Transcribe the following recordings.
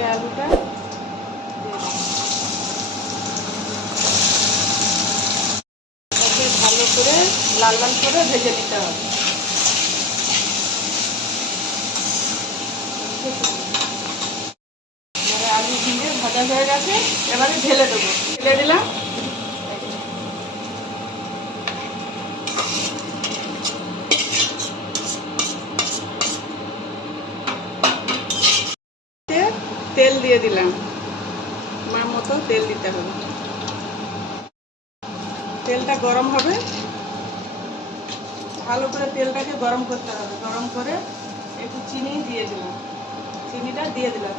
আলুটা দিয়ে। এটাকে ভালো করে লাল লাল করে ভেজে নিতে হবে। আলু ঝিঙে ভাজা হয়ে গেছে, এবারে ঢেলে দেবো। ঢেলে দিলাম তে- তেল দিয়ে দিলাম। আমার মতো তেল দিতে হবে। তেলটা গরম হবে। ভালো করে তেলটাকে গরম করতে হবে। গরম করে একটু চিনি দিয়ে দিলাম। চিনিটা দিয়ে দিলাম।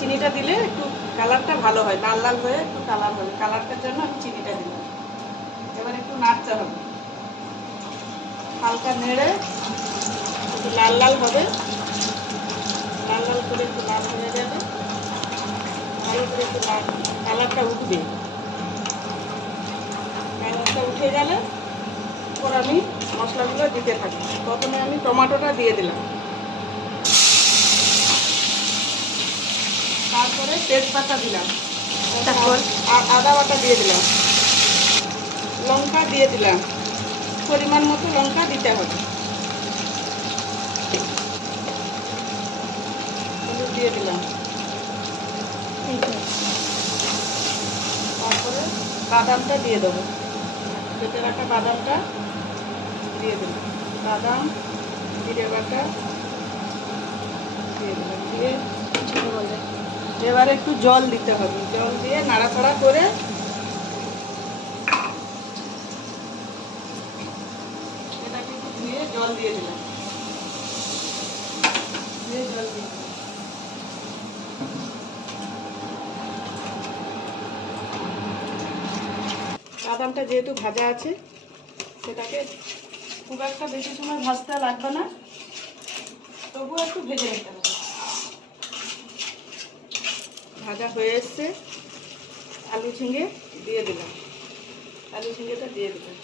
চিনিটা দিলে একটু কালারটা ভালো হয়, লাল লাল হয়ে একটু কালার হবে। কালারটার জন্য আমি চিনিটা দিলাম। এবার একটু নাড়তে হবে। হালকা নেড়ে লাল লাল হবে। লাল লাল করে একটু লাল হয়ে যাবে। ভালো করে একটু লাল। কালারটা উঠবে। কালারটা উঠে গেলে এরপর আমি মশলাগুলো দিতে থাকি। প্রথমে আমি টমেটোটা দিয়ে দিলাম। তারপরে তেজপাতা দিলাম। তারপর? আদা বাটা দিয়ে দিলাম। লঙ্কা দিয়ে দিলাম। পরিমাণ মতো লঙ্কা দিতে হবে হলুদ দিয়ে দিলাম তারপরে বাদামটা দিয়ে দেবো। কেটে রাখা বাদামটা দিয়ে দিলাম বাদাম, জিরে বাটা দিয়ে দিলাম দিয়ে এবারে একটু জল দিতে হবে। জল দিয়ে নাড়াচাড়া করে এটাকে একটু ধুয়ে জল দিয়ে দিলাম। দিয়ে জল দিয়ে বাদামটা যেহেতু ভাজা আছে, সেটাকে খুব একটা বেশি সময় ভাজতে লাগবে না। তবুও একটু ভেজে নিতে হবে। ভাজা হয়ে এসছে। আলু ঝিঙে দিয়ে দিলাম। আলু ঝিঙেটা দিয়ে দিলাম।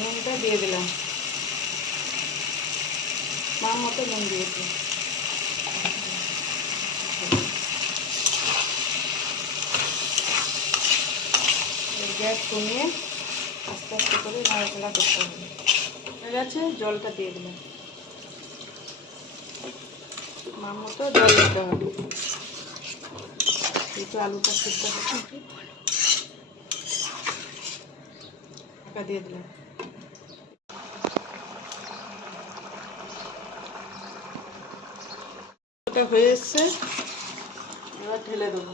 নুনটা দিয়ে দিলাম। মা মতো নুন দিয়েছি। গ্যাস কমিয়ে আস্তে আস্তে করে নাড়াচাড়া করতে হবে। হয়ে গেছে, জলটা দিয়ে দিলাম। মার মতো জল দিতে হবে। একটু আলুটা সিদ্ধ হচ্ছে ঢাকা দিয়ে দিলাম। হয়ে এসছে, এবার ঢেলে দেবো।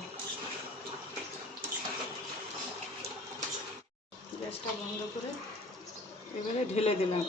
গ্যাসটা বন্ধ করে এবারে ঢেলে দিলাম।